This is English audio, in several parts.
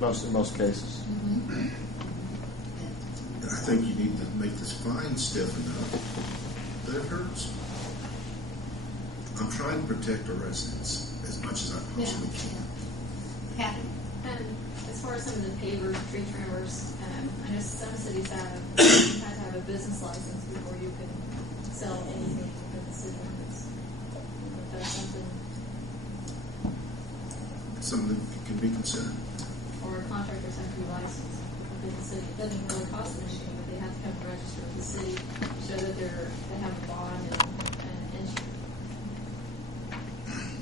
in most cases. Mm-hmm. And I think you need to make this fine stiff enough that it hurts. I'm trying to protect our residents as much as I possibly can. Kathy? As far as some of the pavers, tree trimmers, I know some cities you had to have a business license before you could sell anything within the city limits. If that's Something that can be considered. or contractors have to be licensed within the city. It doesn't really cost them anything, but they have to come and register with the city, show that they have a bond and insurance.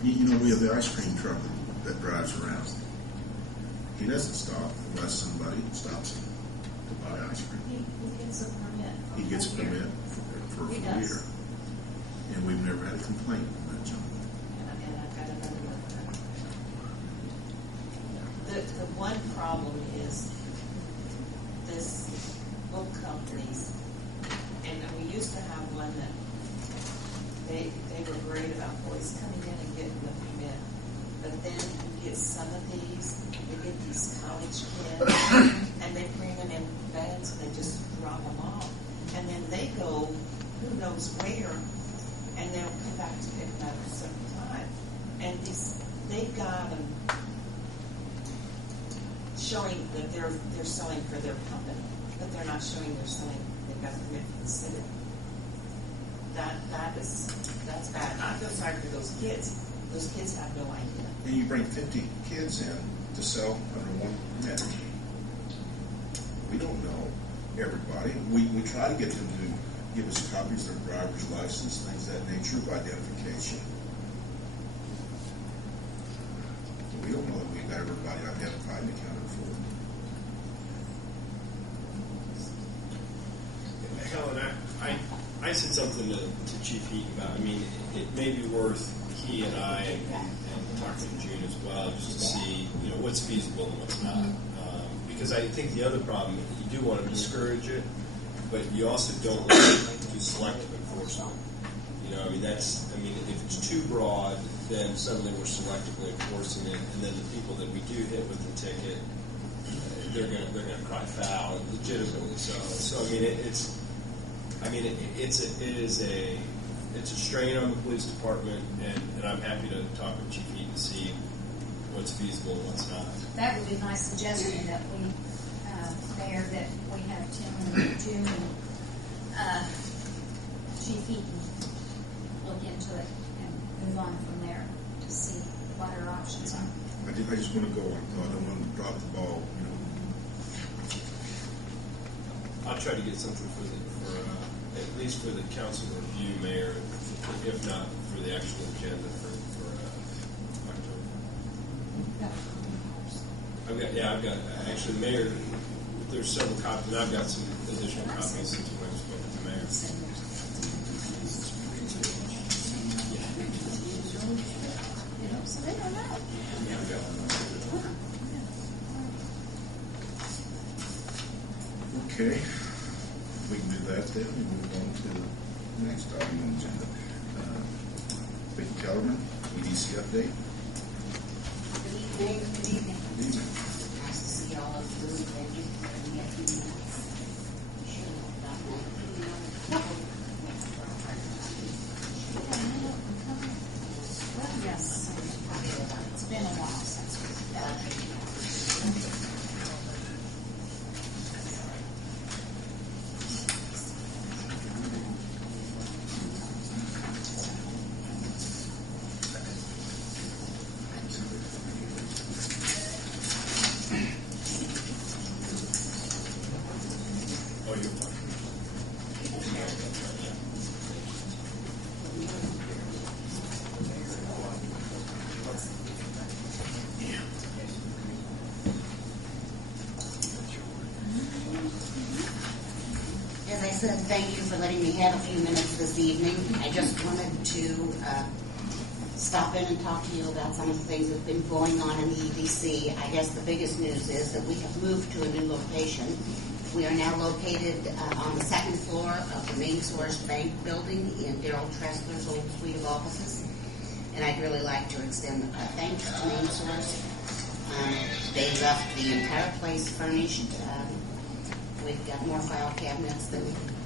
You know, we have the ice cream truck that drives around. He doesn't stop unless somebody stops him to buy ice cream. He gets a permit. He gets a permit for a He full does. year. And we've never had a complaint on that gentleman. And I've got another one. The one problem is this book companies, and we used to have one that they were great about boys coming in and getting the permit. But then you get some of these, you get these college kids, and they bring them in vans and they just drop them off. And then they go, who knows where, and they'll come back to pick them up at a certain time. And they've got them showing that they're selling for their company, but they're not showing they're selling, they've got a permit from the city. That's bad. I feel sorry for those kids. Those kids have no idea. And you bring 50 kids in to sell under one permit. We don't know everybody. We try to get them to give us copies of their driver's license, things of that nature, of identification. We don't know that we've got everybody identified and accounted for. Helen, I said something to Chief Heaton about, I mean, it may be worth he and I and talking to June as well, just to see, what's feasible and what's not. Because I think the other problem, you do want to discourage it, but you also don't want to do selective enforcement. If it's too broad, then suddenly we're selectively enforcing it, and then the people that we do hit with the ticket, they're gonna cry foul, legitimately so. So it's a strain on the police department, and I'm happy to talk with Chief Heaton to see what's feasible and what's not. That would be my suggestion, that we, Mayor, that we have Tim and June and Chief Heaton look into it and move on from there to see what our options are. I just want to go on. I don't want to drop the ball. I'll try to get something for at least for the council review, Mayor, if not for the actual agenda for October. I've got actually, Mayor, there's several copies, and I've got some additional copies since when I spoke with the Mayor. So they don't know. Yeah, I've got one. Okay. We can do that then. We move on to the next item on the agenda. Vicki Kellerman, EDC update. Good evening. Good evening. Nice to see all of you. Thank you for having me a few minutes. Well, yes, it's been a while since we've done it. As I said, thank you for letting me have a few minutes this evening. I just wanted to stop in and talk to you about some of the things that have been going on in the EDC. I guess the biggest news is that we have moved to a new location. We are now located on the second floor of the Main Source Bank building in Darrell Tressler's old suite of offices. And I'd really like to extend thanks to Main Source They left the entire place furnished. We've got more file cabinets than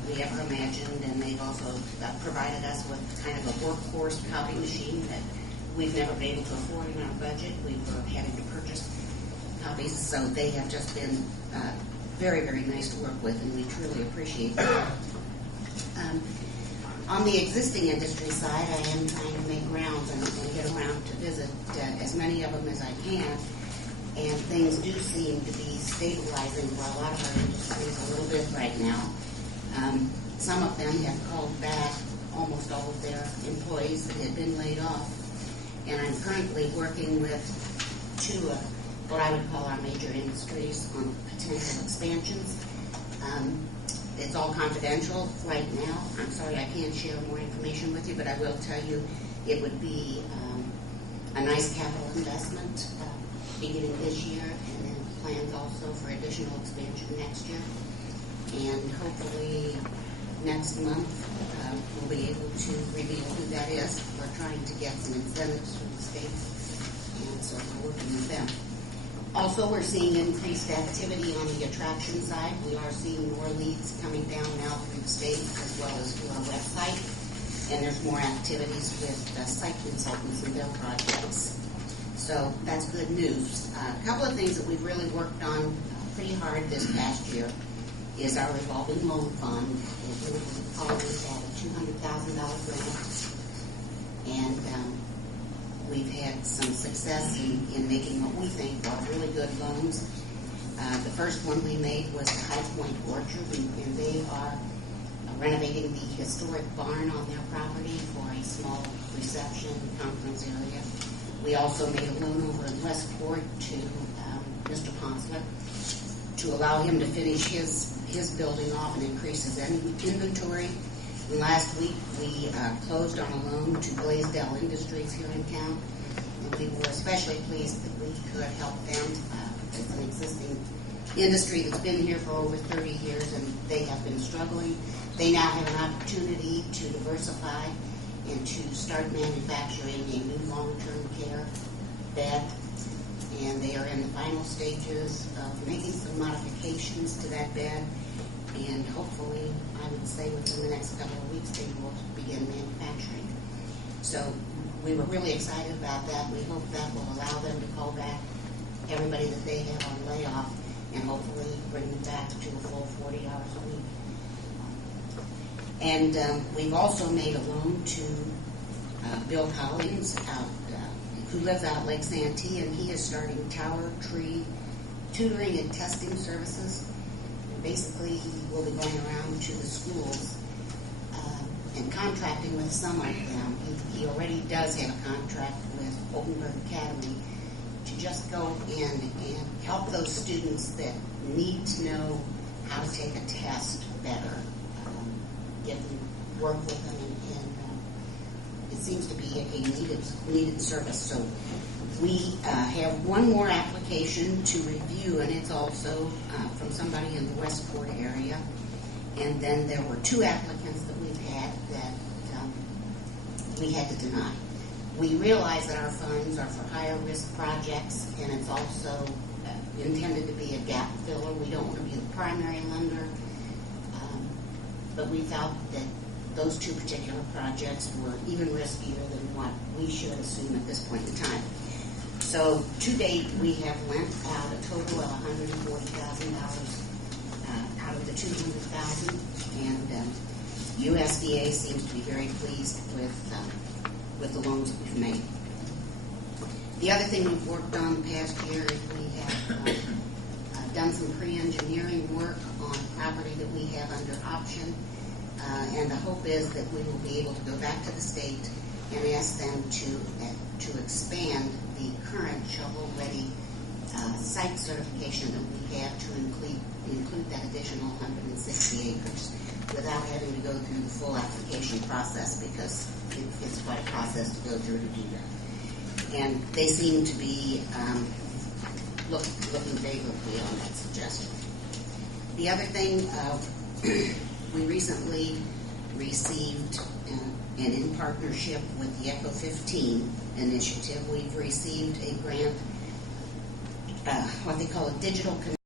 we ever imagined, and they've also provided us with kind of a workhorse copy machine that we've never been able to afford in our budget. We were having to purchase copies, so they have just been very, very nice to work with, and we truly appreciate that. On the existing industry side, I am trying to make rounds and get around to visit as many of them as I can, and things do seem to be stabilizing for a lot of our industries a little bit right now. Some of them have called back almost all of their employees that had been laid off, and I'm currently working with two of what I would call our major industries on potential expansions. It's all confidential right now. I'm sorry I can't share more information with you, but I will tell you it would be a nice capital investment beginning this year, and then plans also for additional expansion next year. And hopefully next month we'll be able to reveal who that is. We're trying to get some incentives from the state, and so we're working with them. Also, we're seeing increased activity on the attraction side. We are seeing more leads coming down now through the state as well as through our website. And there's more activities with site consultants and their projects. So that's good news. A couple of things that we've really worked on pretty hard this past year is our revolving loan fund. We've always had a $200,000 grant. And we've had some success in making what we think are really good loans. The first one we made was the High Point Orchard, and they are renovating the historic barn on their property for a small reception conference area. We also made a loan over in Westport to Mr. Ponsler to allow him to finish his building off and increase his inventory. And last week, we closed on a loan to Blaisdell Industries here in town, and we were especially pleased that we could help them. It's an existing industry that's been here for over 30 years, and they have been struggling. They now have an opportunity to diversify and to start manufacturing a new long-term care bed, and they are in the final stages of making some modifications to that bed. And hopefully, I would say within the next couple of weeks, they will begin manufacturing. So we were really excited about that. We hope that will allow them to call back everybody that they have on layoff and hopefully bring them back to a full 40 hours a week. And we've also made a loan to Bill Collins, who lives out at Lake Santee, and he is starting tower tree tutoring and testing services. Basically, he will be going around to the schools and contracting with some of them. He already does have a contract with Oldenburg Academy to just go in and help those students that need to know how to take a test better, work with them, and it seems to be a needed service. So we have one more application to review, and it's also from somebody in the Westport area. And then there were two applicants that we've had that we had to deny. We realize that our funds are for higher risk projects, and it's also intended to be a gap filler. We don't want to be the primary lender, but we felt that those two particular projects were even riskier than what we should assume at this point in time. So to date, we have lent out a total of $140,000 out of the $200,000, and USDA seems to be very pleased with the loans that we've made. The other thing we've worked on the past year is we have done some pre-engineering work on property that we have under option, and the hope is that we will be able to go back to the state and ask them to expand the current shovel-ready site certification that we have to include that additional 160 acres without having to go through the full application process, because it's quite a process to go through to do that. And they seem to be looking favorably on that suggestion. The other thing, we recently received, and in partnership with the Echo 15 initiative, we've received a grant what they call a digital